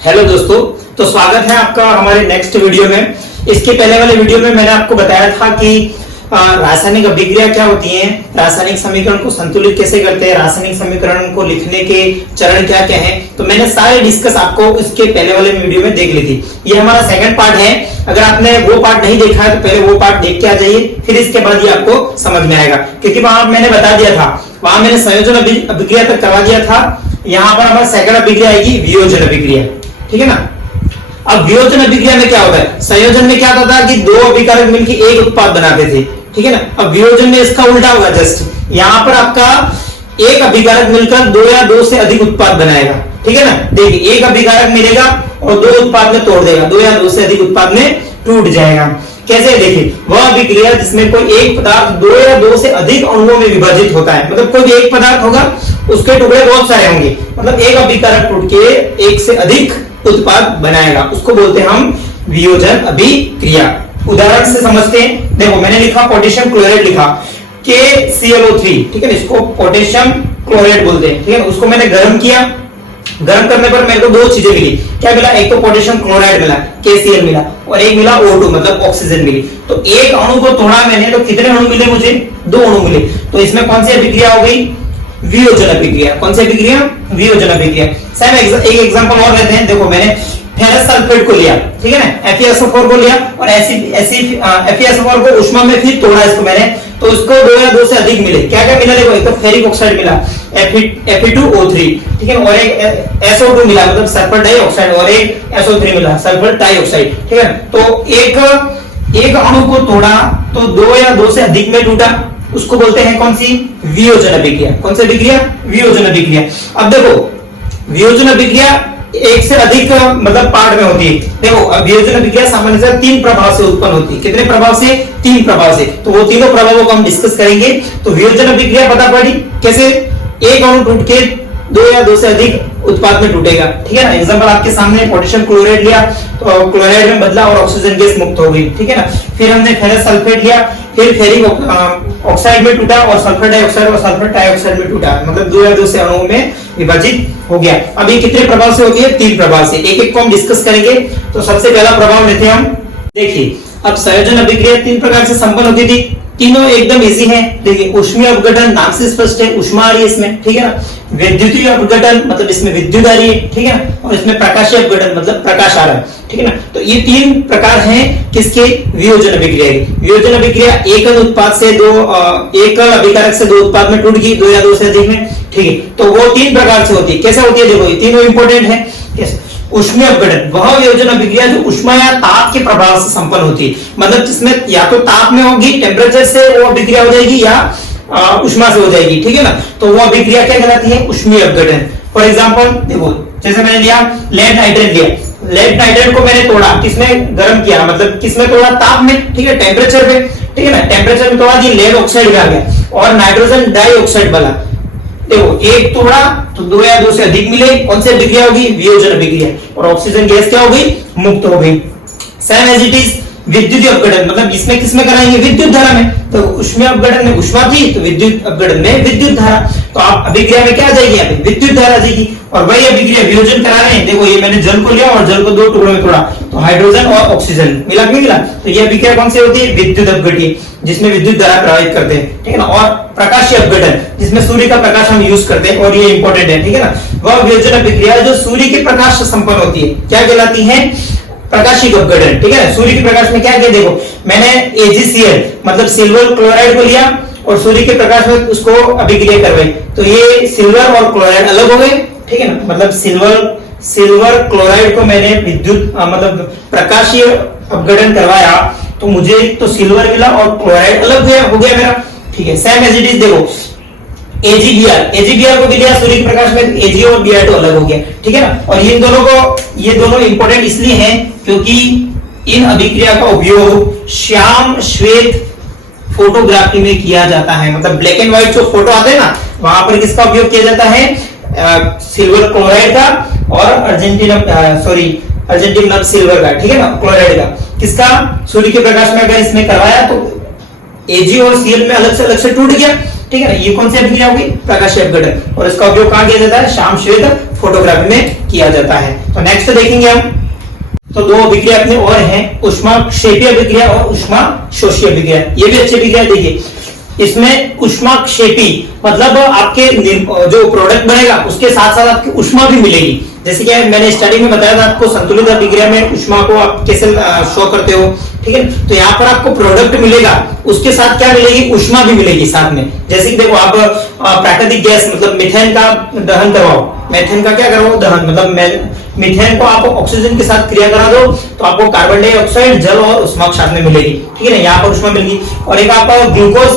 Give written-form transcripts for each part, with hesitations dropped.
Hello दोस्तों, तो स्वागत है आपका हमारे नेक्स्ट वीडियो में। इसके पहले वाले वीडियो में मैंने आपको बताया था कि रासायनिक अभिक्रिया क्या होती है, रासायनिक समीकरण को संतुलित कैसे करते हैं, रासायनिक समीकरण को लिखने के चरण क्या क्या है। तो मैंने सारे डिस्कस आपको इसके पहले वाले वीडियो में देख ली थी। ये हमारा सेकंड पार्ट है। अगर आपने वो पार्ट नहीं देखा है तो पहले वो पार्ट देख के आ जाइए, फिर इसके बाद ये आपको समझ में आएगा। क्योंकि वहां मैंने बता दिया था, वहां मैंने संयोजन अभिक्रिया तक करवा दिया था। यहाँ पर हमारा सेकंड अभिक्रिया आएगी वियोजन अभिक्रिया, ठीक है ना। अब वियोजन अभिक्रिया में क्या होता है, संयोजन में क्या होता था कि दो अभिकारक मिलकर एक उत्पाद बनाते थे, ठीक है ना। अब वियोजन में इसका उल्टा होगा। जस्ट यहाँ पर आपका एक अभिकारक मिलकर दो या दो से अधिक उत्पाद बनाएगा, ठीक है ना। देखिए, एक अभिकारक मिलेगा और दो उत्पाद में तोड़ देगा, दो या दो से अधिक उत्पाद में टूट जाएगा। कैसे, देखिए, वह अभिक्रिया जिसमें कोई एक पदार्थ दो या दो से अधिक अणुओं में विभाजित होता है। मतलब कोई भी एक पदार्थ होगा, उसके टुकड़े बहुत सारे होंगे, मतलब एक अभिकारक टूट के एक से अधिक उत्पाद बनाएगा, उसको बोलते हैं हम वियोजन अभिक्रिया। उदाहरण से समझते हैं। देखो, मैंने लिखा पोटेशियम क्लोराइड, लिखा KClO3, ठीक है, इसको पोटेशियम क्लोराइड बोलते हैं, ठीक है। उसको मैंने गर्म किया, गर्म करने पर मेरे को दो चीजें मिली। क्या मिला, एक तो पोटेशियम क्लोराइड मिला, KCl मिला, और एक मिला O2 मतलब ऑक्सीजन मिली। तो एक अणु को तोड़ा मैंने, तो कितने अणु मिले मुझे, दो अणु मिले। तो इसमें कौन सी अभिक्रिया हो गई, वियोजन अभिक्रिया। कौन सी अभिक्रिया, वियोजन अभिक्रिया। सेम एक एग्जांपल और लेते हैं। देखो, मैंने फेरस सल्फेट को लिया, ठीक है ना, FeSO4 को लिया और FeSO4 को उष्मा में फिर तोड़ा इसको मैंने, तो उसको दो या दो से अधिक मिले। क्या क्या मिला, देखो, एक तो फेरिक ऑक्साइड मिला Fe2O3, ठीक है, और एक SO2 मिला मतलब सल्फर डाइऑक्साइड, और एक SO3 मिला सल्फर डाइऑक्साइड, ठीक है। तो एक अणु को तोड़ा तो दो या दो से अधिक में टूटा, उसको बोलते हैं कौन सी, वियोजन अभिक्रिया। कौन सी अभिक्रिया, वियोजन अभिक्रिया। अब देखो, वियोजन अभिक्रिया एक से अधिक मतलब पार्ट में होती है। देखो, वियोजन अभिक्रिया सामान्यतः तीन प्रभाव से उत्पन्न होती है। कितने प्रभाव से, तीन प्रभाव से। तो वो तीनों प्रभावों को हम डिस्कस करेंगे। तो वियोजन अभिक्रिया पता पड़ी कैसे, एक अणु टूट के दो या दो से अधिक उत्पाद में टूटेगा, ठीक है ना। एग्जांपल आपके सामने, पोटेशियम क्लोराइड लिया तो क्लोराइड में बदला और ऑक्सीजन गैस मुक्त हो गई, ठीक है ना। फिर हमने फेरस सल्फेट लिया, फिर फेरिक ऑक्साइड में टूटा और सल्फर डाइऑक्साइड और सल्फर डाइऑक्साइड में टूटा, मतलब दो या दो से अणुओं में विभाजित हो गया। अब ये कितने प्रभाव से होती है, तीन प्रभाव से। एक एक को हम डिस्कस करेंगे। तो सबसे पहला प्रभाव लेते हैं हम। देखिए, अब संयोजन अभिक्रिया तीन प्रकार से संपन्न होती थी। तीनों एकदम इजी है। देखिए, ऊष्मीय अपघटन नाम से स्पष्ट है, ऊष्मा आ रही है इसमें, ठीक है ना। विद्युतीय अपघटन मतलब इसमें विद्युत आ रही है, ठीक है ना। और इसमें प्रकाशीय अपघटन मतलब प्रकाश आ रहा है, ठीक है ना। तो ये तीन प्रकार हैं किसके, वियोजन अभिक्रिया के। वियोजन अभिक्रिया एकल उत्पाद से एकल अभिकारक से दो उत्पाद में टूट गई, दो या दो से अधिक में, ठीक है। तो वो तीन प्रकार से होती है। कैसे होती है, देखो, ये तीनों इंपॉर्टेंट है। ऊष्मीय अपघटन, वह वियोजन अभिक्रिया जो ऊष्मा या ताप के प्रभाव से संपन्न होती है। मतलब जिसमें या तो ताप में होगी, टेम्परेचर से वो अभिक्रिया हो जाएगी, या उष्मा से हो जाएगी, ठीक है ना। तो वो अभिक्रिया क्या कहलाती है, ऊष्मीय अपघटन। फॉर एग्जांपल देखो, जैसे मैंने लिया लेड नाइट्रेट लिया, लेड नाइट्रेट को मैंने तोड़ा, किसमें, गर्म किया, मतलब किसमें तोड़ा, ताप में, ठीक है, टेम्परेचर पे, ठीक है ना। टेम्परेचर में तोड़ा, ये लेड ऑक्साइड आ गया और नाइट्रोजन डाइऑक्साइड बना। देखो, एक तोड़ा तो दो या दो से अधिक मिले, कौन सी अभिक्रिया होगी, वियोजन अभिक्रिया, और ऑक्सीजन गैस क्या हो गई, मुक्त हो गई। सेम एज इट इज विद्युतीय अपघटन, मतलब इसमें किसमें कराएंगे, विद्युत धारा में। तो ऊष्मीय अपघटन में ऊष्मा थी, तो विद्युत अपघटन में विद्युत धारा। तो आप अभिक्रिया में क्या आ जाएगी, यहाँ पे विद्युत धारा आ जाएगी। और वही अभिक्रिया वियोजन करा रहे हैं। देखो, ये मैंने जल को लिया और जल को दो टुकड़ों में तोड़ा, तो हाइड्रोजन और ऑक्सीजन मिला कि नहीं मिला। तो ये अभिक्रिया कौन सी होती है, विद्युत अपघटन, जिसमें विद्युत धारा प्रवाहित करते हैं, ठीक है ना। और प्रकाशीय अपघटन, जिसमें सूर्य का प्रकाश हम यूज करते हैं, और ये इंपॉर्टेंट है, ठीक है ना। वह वियोजन अभिक्रिया जो सूर्य के प्रकाश से संपन्न होती है, क्या कहलाती है, प्रकाशिक अपघटन, ठीक है। सूर्य के प्रकाश में क्या किया, देखो, मैंने AgCl मतलब सिल्वर क्लोराइड को लिया और सूर्य के प्रकाश में उसको अभिक्रिया करवाई, तो ये सिल्वर और क्लोराइड अलग हो गए, ठीक है ना। मतलब सिल्वर क्लोराइड को मैंने विद्युत मतलब प्रकाशीय अपघटन करवाया, तो मुझे तो सिल्वर मिला और क्लोराइड अलग हो गया मेरा, ठीक है। सेम एज इट इज, देखो, AgBr को भी लिया सूर्य के प्रकाश में, Ag और Br2 अलग हो गया, ठीक है ना। और ये दोनों इंपॉर्टेंट इसलिए हैं क्योंकि इन अभिक्रिया का उपयोग श्याम श्वेत फोटोग्राफी में किया जाता है। मतलब ब्लैक एंड व्हाइट जो फोटो आते हैं ना, वहां पर किसका उपयोग किया जाता है, सिल्वर क्लोराइड का और अर्जेंटिनम सिल्वर का, ठीक है ना, क्लोराइड का। किसका, सूर्य के प्रकाश में अगर इसमें करवाया तो Ag और Cl में अलग से टूट गया, ठीक है ना। ये कौन सी अभिक्रिया होगी, प्रकाशीय अपघटन, और इसका उपयोग कहां किया जाता है, श्याम श्वेत फोटोग्राफी में किया जाता है। तो नेक्स्ट देखेंगे हम, तो दो अभिक्रिया अपने और हैं, ऊष्माक्षेपी अभिक्रिया और ऊष्माशोषी अभिक्रिया। ये भी अच्छी अभिक्रिया। देखिए इसमें ऊष्माक्षेपी मतलब आपके जो प्रोडक्ट बनेगा उसके साथ साथ आपकी ऊष्मा भी मिलेगी। जैसे कि मैंने स्टार्टिंग में बताया था आपको, संतुलित अभिक्रिया में ऊष्मा को आप कैसे शो करते हो, ठीक है। तो यहाँ पर आपको प्रोडक्ट मिलेगा, उसके साथ क्या मिलेगी, ऊष्मा भी मिलेगी साथ में। जैसे कि देखो आप प्राकृतिक गैस मतलब मीथेन का दहन करवाओ, मीथेन का क्या करवाओ, दहन मतलब मीथेन को आप ऑक्सीजन के साथ क्रिया करा दो तो आपको कार्बन डाइऑक्साइड, जल और ऊष्मा साथ में मिलेगी, ठीक है ना। यहाँ पर ऊष्मा मिलेगी। और एक आप ग्लूकोज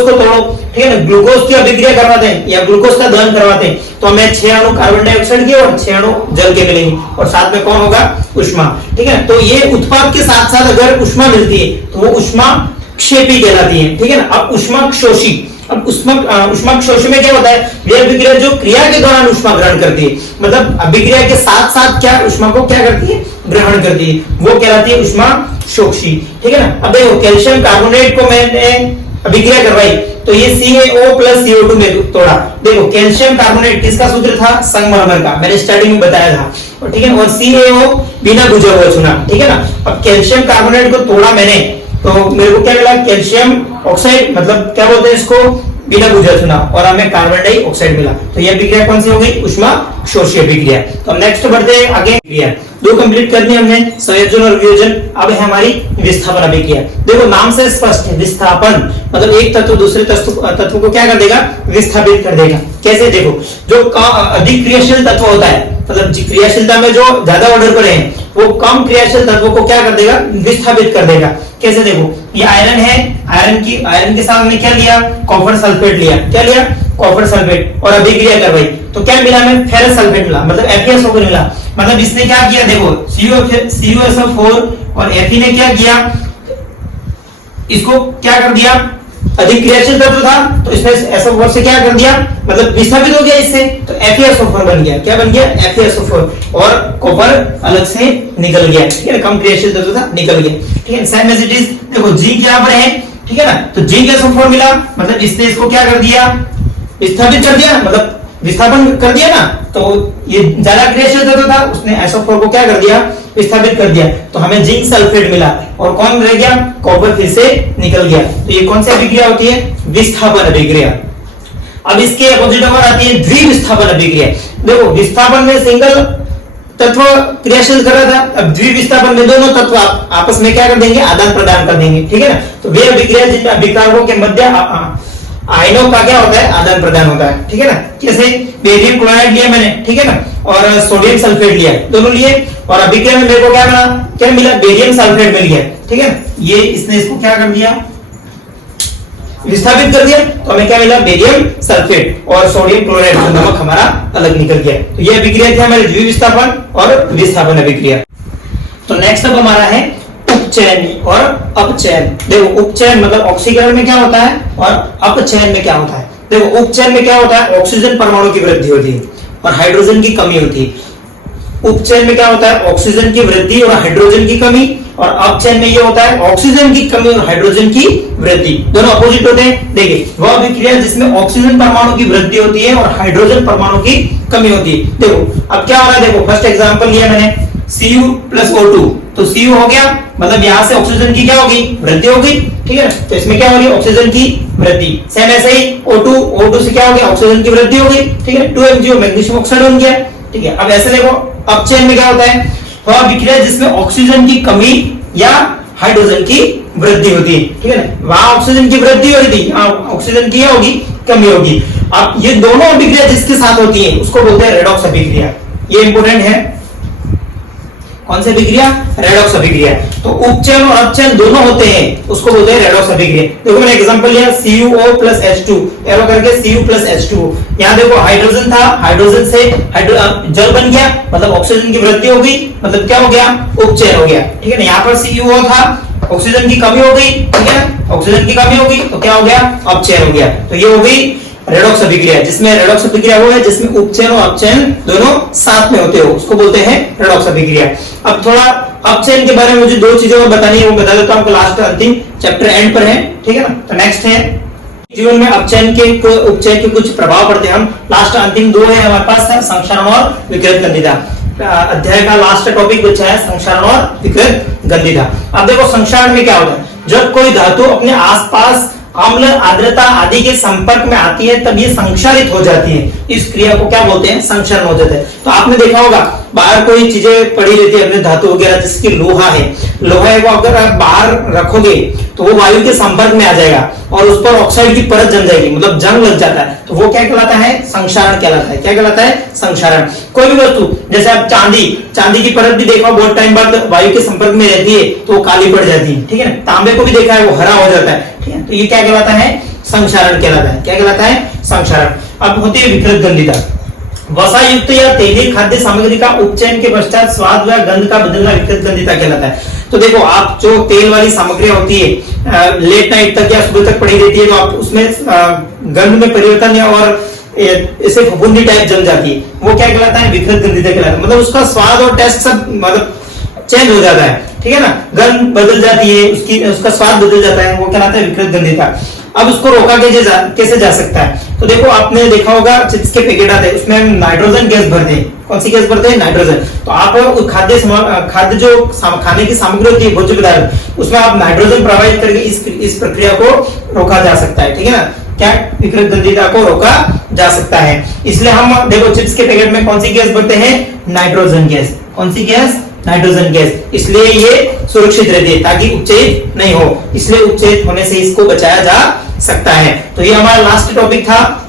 को तोड़ो, ठीक है ना, ग्लूकोज की अभिक्रिया करवाते हैं या ग्लूकोज का दहन करवाते हैं तो हमें 6 अणु कार्बन डाइऑक्साइड के और 6 अणु जल के मिलेंगे और साथ में कौन होगा, ऊष्मा, ठीक है। तो ये उत्पाद के साथ साथ अगर ऊष्मा मिलती है तो वो ऊष्माक्षेपी कहलाती है, ठीक है ना। अब ऊष्माशोषी, अब ऊष्माशोषी में क्या होता है, ये अभिक्रिया जो क्रिया के दौरान ऊष्मा ग्रहण करती है, मतलब अभिक्रिया के साथ साथ क्या ऊष्मा को क्या करती है, ग्रहण करती है, वो कहलाती है ऊष्माशोषी, ठीक है ना। अब देखो कैल्शियम कार्बोनेट को मैंने अभिक्रिया करवाई तो ये CaO प्लस CO2 में तोड़ा। देखो कैल्शियम कार्बोनेट किसका सूत्र था, संगमरमर का, मैंने स्टार्टिंग में बताया था, और ठीक है। और CaO बिना बुझा हुआ चुना, ठीक है ना। अब कैल्शियम कार्बोनेट को तोड़ा मैंने तो मेरे को क्या मिला, कैल्शियम ऑक्साइड, मतलब क्या बोलते हैं इसको, बिना बुझा चुना, और हमें कार्बन डाइऑक्साइड मिला। तो यह अभिक्रिया कौन सी हो गई, ऊष्माशोषी अभिक्रिया। तो नेक्स्ट बढ़ते हैं आगे। क्रिया दो कंप्लीट करनी हमने, संयोजन और वियोजन। अब है हमारी विस्थापन अभिक्रिया। देखो नाम से स्पष्ट है, विस्थापन मतलब एक तत्व दूसरे तत्व को क्या कर देगा, विस्थापित कर देगा। कैसे, देखो जो अधिक क्रियाशील तत्व होता है, मतलब क्रियाशीलता में जो ज्यादा ऑर्डर पर है वो कम क्रियाशील तत्वों को क्या कर देगा, विस्थापित कर देगा। कैसे, देखो ये आयरन है, आयरन के साथ में क्या लिया, कॉपर सल्फेट लिया, क्या लिया, कॉपर सल्फेट, और अभिक्रिया करवाई तो क्या मिला हमें, फेरस सल्फेट मिला, मतलब FeSO4 मिला। मतलब इसने क्या किया, देखो CuSO4 और Fe ने क्या किया, इसको क्या कर दिया, अधिक क्रियाशील तत्व था तो इसने SO4 से क्या कर दिया, मतलब विस्थापित हो गया इससे, तो FeSO4 बन गया। क्या बन गया, FeSO4, और कॉपर अलग से निकल गया, ठीक है, कम क्रियाशील तत्व था, निकल गया, ठीक है। सेम एज इट इज, देखो जिंक यहाँ पर है, ठीक है ना, तो जिंक SO4 मिला, मतलब इसने इसको क्या कर दिया, विस्थापित कर दिया, मतलब विस्थापन कर दिया ना, तो ये ज्यादा क्रियाशील तत्व था, उसने SO4 को क्या कर दिया, विस्थापित कर दिया, तो हमें जिंक सल्फेट मिला, और कौन रह गया, कॉपर फिर से निकल गया। तो ये कौन सी अभिक्रिया होती है, विस्थापन अभिक्रिया। अब इसके अपोजिट और आती है द्विविस्थापन अभिक्रिया। देखो विस्थापन में सिंगल तत्व क्रियाशील कर रहा था, अब द्विविस्थापन में दोनों तत्व आपस में क्या कर देंगे, आदान प्रदान कर देंगे, ठीक है ना। तो वे अभिक्रिया जिनमें अभिकारकों के मध्य आयनों का क्या होता है, आदान प्रदान होता है, ठीक है ना। जैसे बेरियम क्लोराइड लिया मैंने, ठीक है ना, और सोडियम सल्फेट लिया, दोनों लिए, और अभिक्रिया में मेरे को क्या मिला, बेरियम सल्फेट मिल गया, ठीक है। ये इसने इसको क्या कर दिया, विस्थापित कर दिया, तो हमें क्या मिला, बेरियम सल्फेट, और सोडियम क्लोराइड जो नमक हमारा अलग निकल गया। तो ये अभिक्रिया थी हमारी द्विविस्थापन और विस्थापन अभिक्रिया। तो नेक्स्ट अब हमारा है उपचयन और अपचयन। देखो उपचयन मतलब ऑक्सीकरण में क्या होता है, और अपचयन में क्या होता है। देखो उपचयन में क्या होता है, ऑक्सीजन परमाणु की वृद्धि होती है और हाइड्रोजन की कमी होती है। उपचयन में क्या होता है, ऑक्सीजन की वृद्धि और हाइड्रोजन की कमी, और अपचयन में ये होता है ऑक्सीजन की कमी और हाइड्रोजन की वृद्धि, दोनों अपोजिट होते हैं। देखिए वह अभिक्रिया जिसमें ऑक्सीजन परमाणु की वृद्धि होती है और हाइड्रोजन परमाणु की कमी होती है। देखो अब क्या हो रहा है, देखो फर्स्ट एग्जांपल लिया मैंने Cu प्लस O2, तो Cu हो गया, मतलब यहां से ऑक्सीजन की क्या होगी, वृद्धि होगी, ठीक है। तो इसमें क्या होगी, ऑक्सीजन की वृद्धि। सेम ऐसे ही O2 से क्या हो गया, ऑक्सीजन की वृद्धि होगी, ठीक है, 2MgO मैग्नीशियम ऑक्साइड बन गया, ठीक है। अब ऐसे देखो अपचयन में क्या होता है, वह अभिक्रिया जिसमें ऑक्सीजन की कमी या हाइड्रोजन की वृद्धि होती है, ठीक है ना। वहां ऑक्सीजन की वृद्धि हो रही थी, यहाँ ऑक्सीजन की होगी, कमी होगी। अब ये दोनों अभिक्रिया जिसके साथ होती है उसको बोलते हैं रेडॉक्स अभिक्रिया। ये इंपोर्टेंट है, कौन सी अभिक्रिया, रेडॉक्स अभिक्रिया। तो उपचयन और अपचयन दोनों होते हैं, उसको बोलते हैं रेडॉक्स अभिक्रिया। देखो मैंने एग्जांपल लिया CuO प्लस H2, एरो करके Cu प्लस H2। यहाँ देखो हाइड्रोजन था, हाइड्रोजन से जल बन गया, मतलब ऑक्सीजन की वृद्धि हो गई, मतलब क्या हो गया, उपचयन हो गया, ठीक है ना। यहाँ पर CuO था, ऑक्सीजन की कमी हो गई, ठीक है, ऑक्सीजन की कमी हो गई तो क्या हो गया, अपचयन हो गया। तो ये हो गई रेडॉक्स अभिक्रिया, जिसमें रेडॉक्स अभिक्रिया वो है जिसमें उपचयन और अपचयन दोनों साथ में होते हो, उसको बोलते हैं रेडॉक्स अभिक्रिया। अब थोड़ा अपचयन के बारे में मुझे दो चीजें और बतानी है, वो बता देता हूं, लास्ट अंतिम चैप्टर एंड पर है, ठीक है ना। तो नेक्स्ट है जीवन में अपचयन के उपचयन के कुछ प्रभाव पड़ते हैं। हम लास्ट अंतिम दो है हमारे पास है संक्षारण और विकृत गंधिता। अध्याय का लास्ट टॉपिक बचा है संक्षारण और विकृत गंधिता। अब देखो संक्षारण में क्या होता है, जब कोई धातु अपने आसपास अम्ल आर्द्रता आदि के संपर्क में आती है तब ये संक्षारित हो जाती है। इस क्रिया को क्या बोलते हैं, संक्षारण हो जाता है। तो आपने देखा होगा बाहर कोई चीजें पड़ी रहती है अपने धातु वगैरह, जैसे कि लोहा है, लोहे को अगर आप बाहर रखोगे तो वो वायु के संपर्क में आ जाएगा और उस पर ऑक्साइड की परत जम जाएगी, मतलब जंग लग जाता है, तो वो क्या कहलाता है, संक्षारण कहलाता है। क्या कहलाता है, संक्षारण। कोई भी वस्तु जैसे आप चांदी की परत भी देखो बहुत टाइम बाद वायु के संपर्क में रहती है तो वो काली पड़ जाती है, ठीक है। तांबे को भी देखा है वो हरा हो जाता है, ठीक है। तो ये क्या कहलाता है, संक्षारण कहलाता है। क्या कहलाता है, संक्षारण। अब होती है विकृत गंधिता। वसा युक्त या तेलीय खाद्य सामग्री का उपचयन के पश्चात स्वाद व गंध का बदलना विकृत गंधिता कहलाता है। तो देखो आप जो तेल वाली सामग्री होती है लेट नाइट तक या सुबह तक पड़ी रहती है, तो आप उसमें गंध में परिवर्तन या और इसे फफूंदी टाइप जम जाती है, वो क्या कहलाता है, विकृत गंधिता कहलाता है। मतलब उसका स्वाद और टेस्ट सब मतलब चेंज हो जाता है, ठीक है ना, गंध बदल जाती है, उसका स्वाद बदल जाता है, वो कहलाता है विकृत गंधिता। अब उसको रोका कैसे जा सकता है, तो देखो आपने देखा होगा चिप्स के पैकेट आते हैं उसमें हम नाइट्रोजन गैस भरते हैं। कौन सी गैस भरते हैं, नाइट्रोजन। तो आप खाद्य जो खाने की सामग्री होती है, भोज्य पदार्थ, उसमें आप नाइट्रोजन प्रवाहित करके इस प्रक्रिया को रोका जा सकता है, ठीक है ना। क्या विकृत गंधिता को रोका जा सकता है। इसलिए हम देखो चिप्स के पैकेट में कौन सी गैस भरते हैं, नाइट्रोजन गैस। कौन सी गैस, नाइट्रोजन गैस। इसलिए ये सुरक्षित रहती है ताकि उपचयित नहीं हो, इसलिए उपचयित होने से इसको बचाया जा सकता है। तो ये हमारा लास्ट टॉपिक था।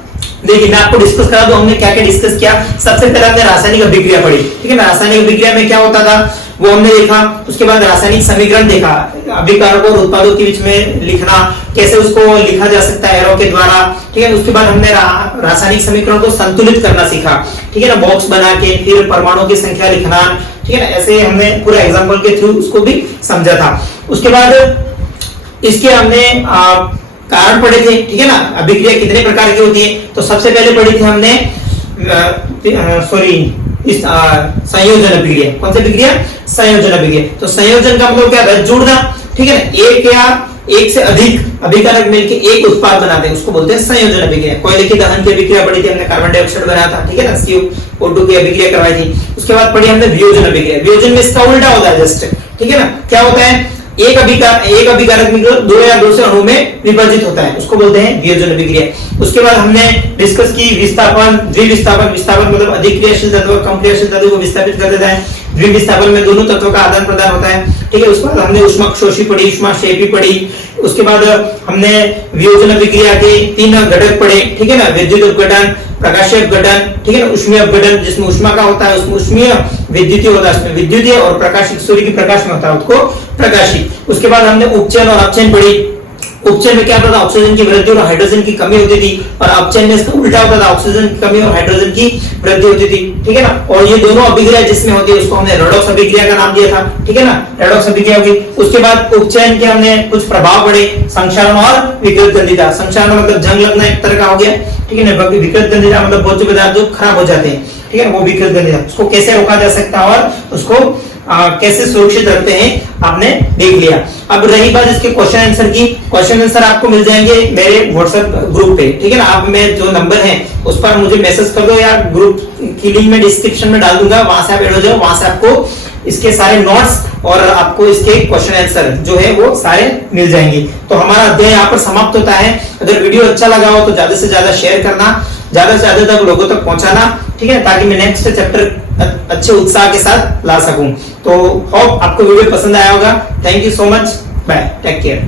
देखिए मैं आपको डिस्कस करा दूं हमने क्या क्या डिस्कस किया। सबसे पहले हमने रासायनिक अभिक्रिया पढ़ी, ठीक है ना। रासायनिक अभिक्रिया में क्या होता था वो हमने देखा। उसके बाद रासायनिक समीकरण देखा, अभिकारकों और उत्पादों के बीच में लिखना, कैसे उसको लिखा जा सकता है एरो के द्वारा, ठीक है। उसके बाद हमने रासायनिक समीकरण को संतुलित करना सीखा, ठीक है ना, बॉक्स बना के, फिर परमाणुओं की संख्या लिखना, ठीक है ना। ऐसे हमने पूरा एग्जांपल के थ्रू उसको भी समझा था। उसके बाद इसके हमने कारण पढ़े थे, ठीक है ना। अभिक्रिया कितने प्रकार की होती है, तो सबसे पहले पढ़ी थी हमने संयोजन अभिक्रिया। कौन सी अभिक्रिया, संयोजन अभिक्रिया। तो संयोजन का मतलब क्या है, जुड़ना, ठीक है ना। एक या एक से अधिक अभिकारक मिलकर एक उत्पाद बनाते हैं, उसको बोलते हैं संयोजन अभिक्रिया। कोयले की दहन की अभिक्रिया पढ़ी थी हमने, कार्बन डाइऑक्साइड बनाया था, ठीक है ना, CO2 की अभिक्रिया करवाई थी। उसके बाद पढ़ी हमने वियोजन अभिक्रिया। वियोजन में इसका उल्टा होता है जस्ट, ठीक है ना। क्या होता है, एक अभिकारक मिलकर दो या दो से अणु में विभाजित होता है, उसको बोलते हैं वियोजन अभिक्रिया। उसके बाद हमने डिस्कस की विस्थापन, द्विविस्थापन। विस्थापन मतलब अधिक क्रियाशील तत्व कम क्रियाशील तत्व को विस्थापित कर देता है। द्विविस्थापन में दोनों तत्वों का आदान प्रदान होता है, ठीक है। उसके बाद हमने ऊष्माक्षोषी पढ़ी, ऊष्माक्षेपी पढ़ी। उसके बाद हमने वियोजन अभिक्रिया के 3 घटक पढ़े, ठीक है ना। विद्युत अपघटन, प्रकाशीय अपघटन, ठीक है ना, ऊष्मीय अपघटन जिसमें ऊष्मा का होता है, उसमें ऊष्मीय, विद्युतीय होता है उसमें विद्युतीय, और प्रकाशिक सूर्य की प्रकाश में होता है उसको प्रकाशिक। उसके बाद हमने उपचयन और अपचयन पढ़ी। उपचयन में क्या होता था, ऑक्सीजन की वृद्धि और हाइड्रोजन की कमी होती थी, और अपचयन में इसका उल्टा होता था, ऑक्सीजन की कमी और हाइड्रोजन की वृद्धि होती थी, ठीक है ना। और ये दोनों अभिक्रिया जिसमें होती है उसको हमने रेडॉक्स अभिक्रिया का नाम दिया था, ठीक है ना, रेडॉक्स अभिक्रिया होगी। उसके बाद उपचयन के हमने कुछ प्रभाव पढ़े, संक्षारण और विकृत गंधिता। संक्षारण मतलब जंग लगना एक तरह का हो गया, ठीक है ना। विकृत गंधिता मतलब भोज्य पदार्थ जो खराब हो जाते हैं, ठीक है, वो विकृत गंधिता। उसको कैसे रोका जा सकता है और उसको कैसे सुरक्षित रखते हैं आपने देख लिया। अब रही बात इसके क्वेश्चन आंसर की, क्वेश्चन आंसर आपको मिल जाएंगे मेरे व्हाट्सएप ग्रुप पे, ठीक है ना। आप में जो नंबर है उस पर मुझे मैसेज कर दो या ग्रुप की लिंक में डिस्क्रिप्शन में डाल दूंगा, वहां से आप ऐड हो जाओ, वहां से आपको इसके सारे नोट्स और आपको इसके क्वेश्चन आंसर जो है वो सारे मिल जाएंगे। तो हमारा अध्याय यहाँ पर समाप्त होता है। अगर वीडियो अच्छा लगा हो तो ज्यादा से ज्यादा शेयर करना, ज्यादा से ज्यादा तक लोगों तक पहुंचाना, ठीक है, ताकि मैं नेक्स्ट चैप्टर अच्छे उत्साह के साथ ला सकूं। तो होप आपको वीडियो पसंद आया होगा। Thank you so much, bye, take care.